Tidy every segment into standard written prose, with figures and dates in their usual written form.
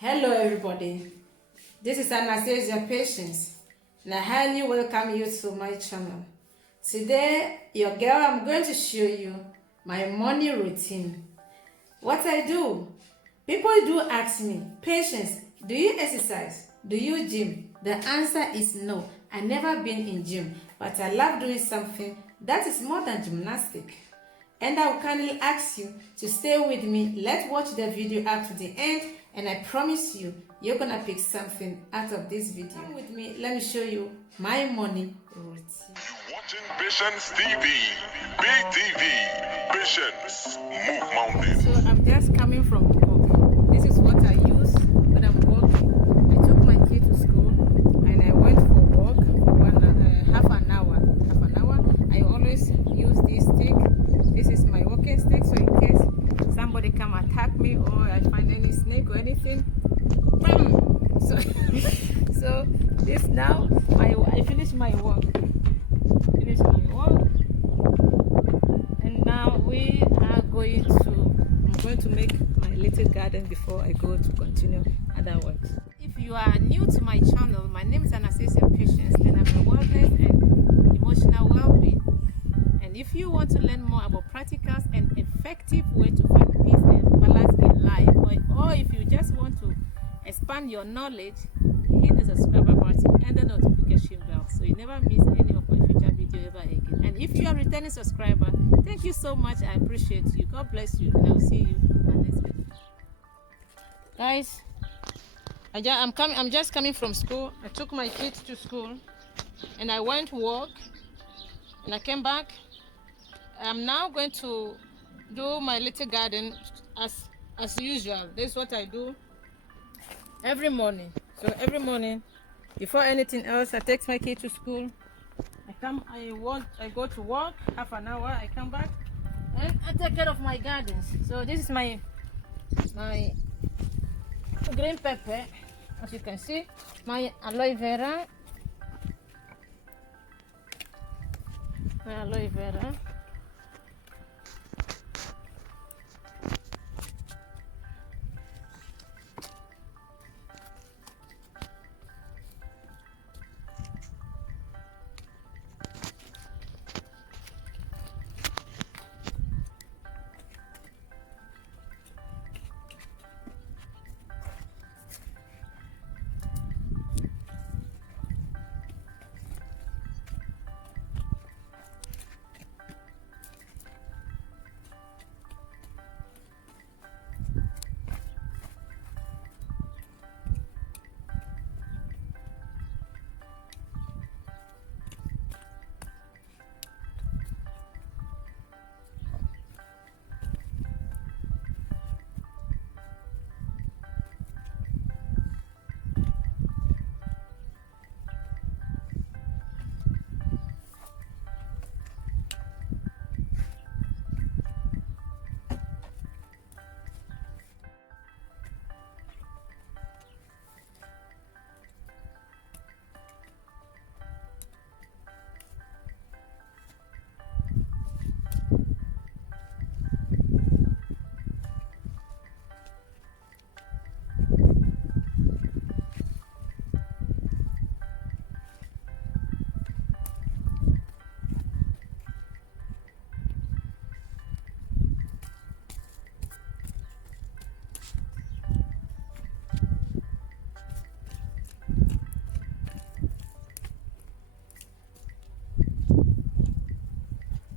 Hello everybody, this is ANASTASIA Patience and I highly welcome you to my channel. Today, your girl, I'm going to show you my morning routine. What I do. People do ask me, Patience, do you exercise? Do you gym? The answer is no. I never been in gym, but I love doing something that is more than gymnastic. And I will kindly ask you to stay with me. Let's watch the video up to the end, and I promise you, you're gonna pick something out of this video. Come with me, let me show you my morning routine. You watching Patience TV, Big TV, Patience, Move Mountains. So I'm just coming from work. This is what I use when I'm working. I took my kid to school and I went for walk for half an hour. I always use this stick. This is my walking stick, so in case somebody come attack me or I find any snake or anything, bam! So this now, I finish my work. And now I'm going to make my little garden before I go to continue other works. If you are new to my channel, my name is ANASTASIA Patience and I'm a wellness and emotional well-being. And if you want to learn more about practicals and effective way to find peace and balance in life, or if you just want to expand your knowledge, hit the subscriber button and the notification bell so you never miss any of my future videos ever again. And if you are a returning subscriber, thank you so much. I appreciate you. God bless you, and I'll see you in my next video. Guys, I'm just coming from school. I took my kids to school and I went to work and I came back. I'm now going to do my little garden as usual. This is what I do every morning. So every morning, before anything else, I take my kid to school. I go to work, half an hour, I come back and I take care of my gardens. So this is my green pepper, as you can see, my aloe vera.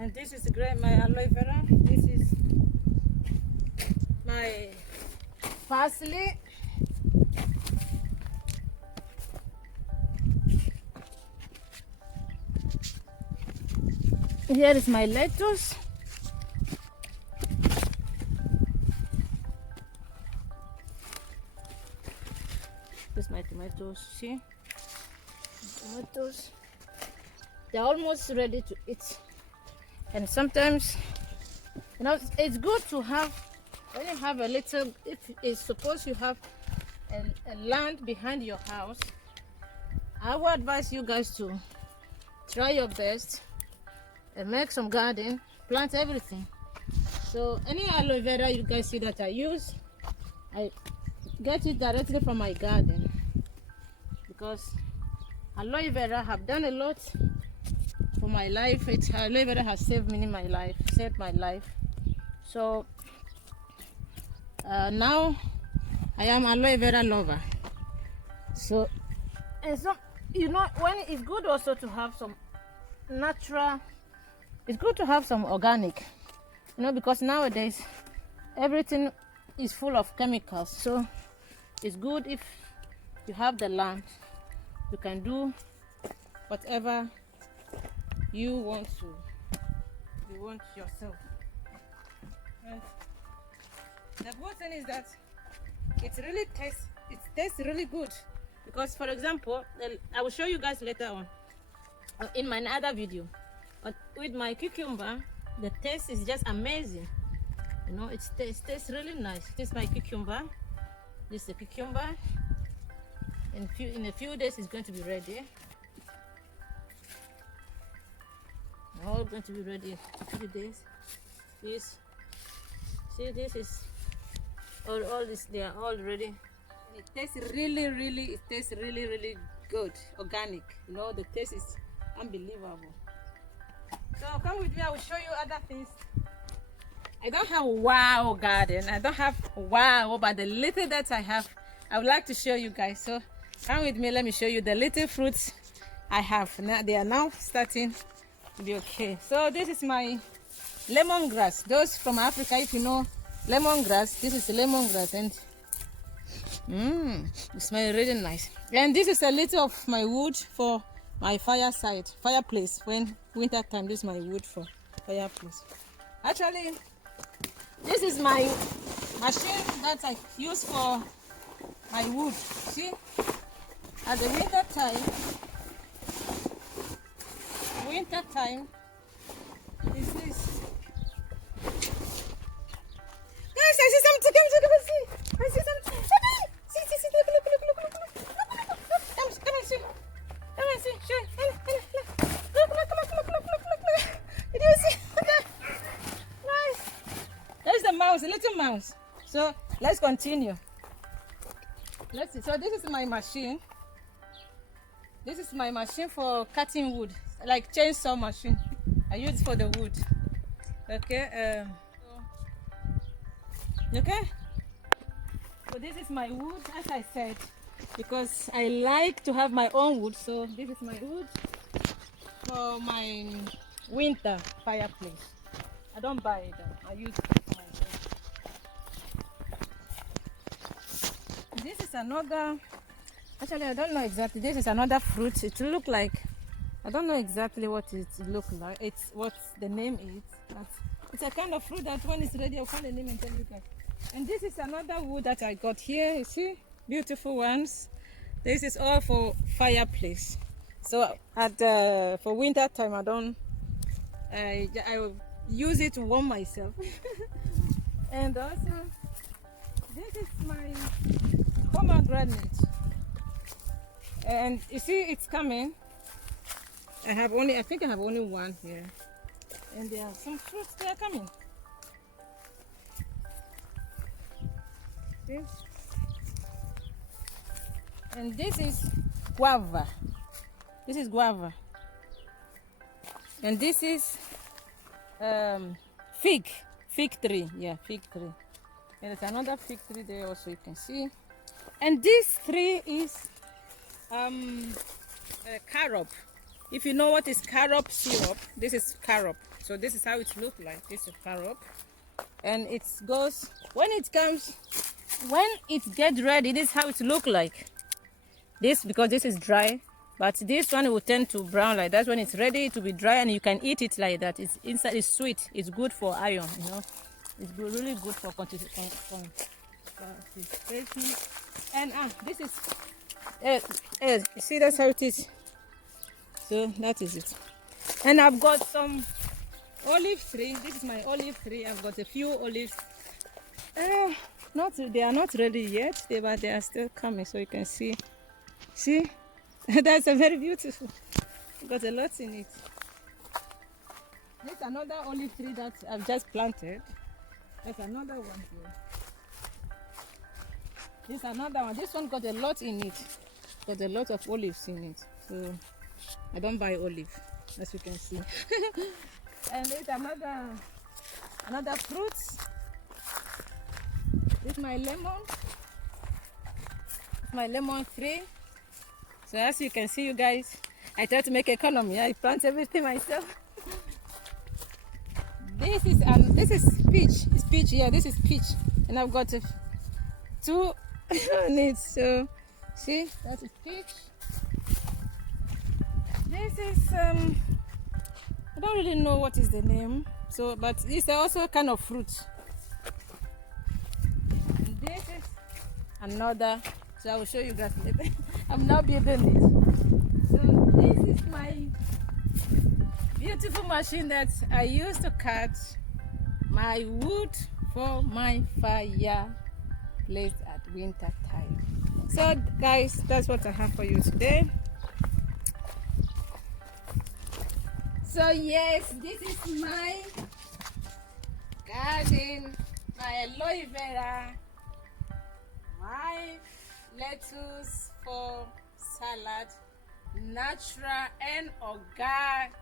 And this is my aloe vera. This is my parsley. Here is my lettuce. This is my tomatoes. See? Tomatoes. They're almost ready to eat. And sometimes, it's good to have, when you have a little, if it's suppose you have a land behind your house, I would advise you guys to try your best and make some garden, plant everything. So any aloe vera you guys see that I use, I get it directly from my garden, because aloe vera have done a lot for my life. Aloe vera has saved my life. So now I am aloe vera lover. So, and so, you know, when it's good also to have some natural, it's good to have some organic, you know, because nowadays everything is full of chemicals. So it's good if you have the land, you can do whatever you want yourself. And the good thing is that it tastes really good. Because, for example, I will show you guys later on in my other video. But with my cucumber, the taste is just amazing. You know, it tastes really nice. This is my cucumber. This is the cucumber. In a few days, it's going to be ready. All going to be ready in a few days. This is all this. They are all ready. It tastes really good, organic. You know, the taste is unbelievable. So come with me, I will show you other things. I don't have wow garden. I don't have wow, but the little that I have, I would like to show you guys. So come with me, let me show you the little fruits I have. Now they are now starting to be okay. So this is my lemongrass. Those from Africa, if you know lemongrass, this is lemongrass, and it smells really nice. And this is a little of my wood for my fireplace. When winter time, this is my wood for fireplace. Actually, this is my machine that I use for my wood. See, at the winter time is this. Guys, I see something. Come and see. I see something. See, look. Come and see. Come and see. Show. Look. Did you see that? Nice. There's the mouse, a little mouse. So let's continue. Let's see. So this is my machine. This is my machine for cutting wood, like chainsaw machine. I use it for the wood. Okay. Okay. So this is my wood, as I said, because I like to have my own wood. So this is my wood for my winter fireplace. I don't buy it. I use it for myself. This is another. Actually, I don't know exactly. This is another fruit. It look like, I don't know exactly what it look like. It's what the name is. But it's a kind of fruit that when it's ready, I'll find the name and tell you guys. And this is another wood that I got here. You see, beautiful ones. This is all for fireplace. So for winter time, I will use it to warm myself. And also, this is my pomegranate. And you see, it's coming. I think I have only one here. And there are some fruits that are coming. See? And this is guava. And this is fig tree. Yeah, fig tree. And there's another fig tree there also, you can see. And this tree is carob. If you know what is carob syrup, this is carob. So this is how it looks like. This is carob. And it goes, when it gets ready, this is how it look like. This, because this is dry, but this one will tend to brown like that. When it's ready to be dry, and you can eat it like that. It's inside is sweet. It's good for iron, you know. It's good, really good for constipation. And this is you see, that's how it is. So that is it. And I've got some olive tree. This is my olive tree. I've got a few olives. They are not ready yet, but they are still coming. So you can see. See, that's a very beautiful. Got a lot in it. There's another olive tree that I've just planted. There's another one here. This is another one. This one got a lot in it. Got a lot of olives in it. So I don't buy olive, as you can see. And there's another fruit. This is my lemon. It's my lemon tree. So as you can see, you guys, I try to make economy. I plant everything myself. This is peach. It's peach. Yeah, this is peach, and I've got two on it. So see, that is peach. This is I don't really know what is the name. So, but it's also a kind of fruit. This is another. So I will show you guys later. I'm now building it. So this is my beautiful machine that I use to cut my wood for my fire place at winter time. So guys, that's what I have for you today. So yes, this is my garden, my aloe vera, my lettuce for salad, natural and organic.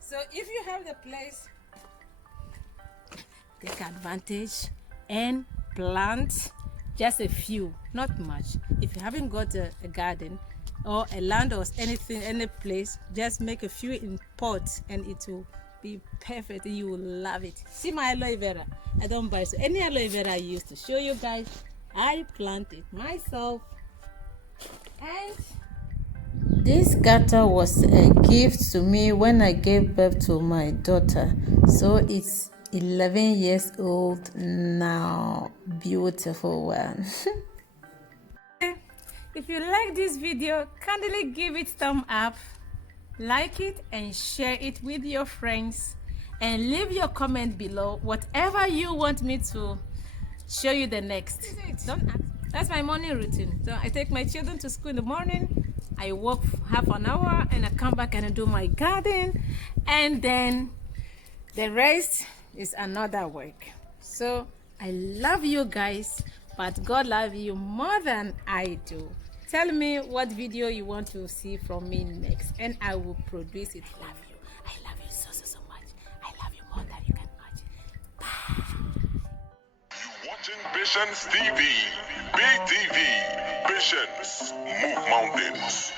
So if you have the place, take advantage and plant just a few, not much. If you haven't got a garden or a land or anything, any place, just make a few in pots and it will be perfect. You will love it. See my aloe vera, I don't buy, so any aloe vera I use to show you guys, I plant it myself. And this gutter was a gift to me when I gave birth to my daughter, so it's 11 years old now. Beautiful one. If you like this video, kindly give it thumb up, like it and share it with your friends, and leave your comment below whatever you want me to show you the next. Don't ask. That's my morning routine. So I take my children to school in the morning, I walk half an hour, and I come back and I do my garden, and then the rest is another work. So I love you guys, but God loves you more than I do. Tell me what video you want to see from me next, and I will produce it for you. I love you so much. I love you more than you can imagine. Bye. You watching Patience TV, BTV, Patience Move Mountains.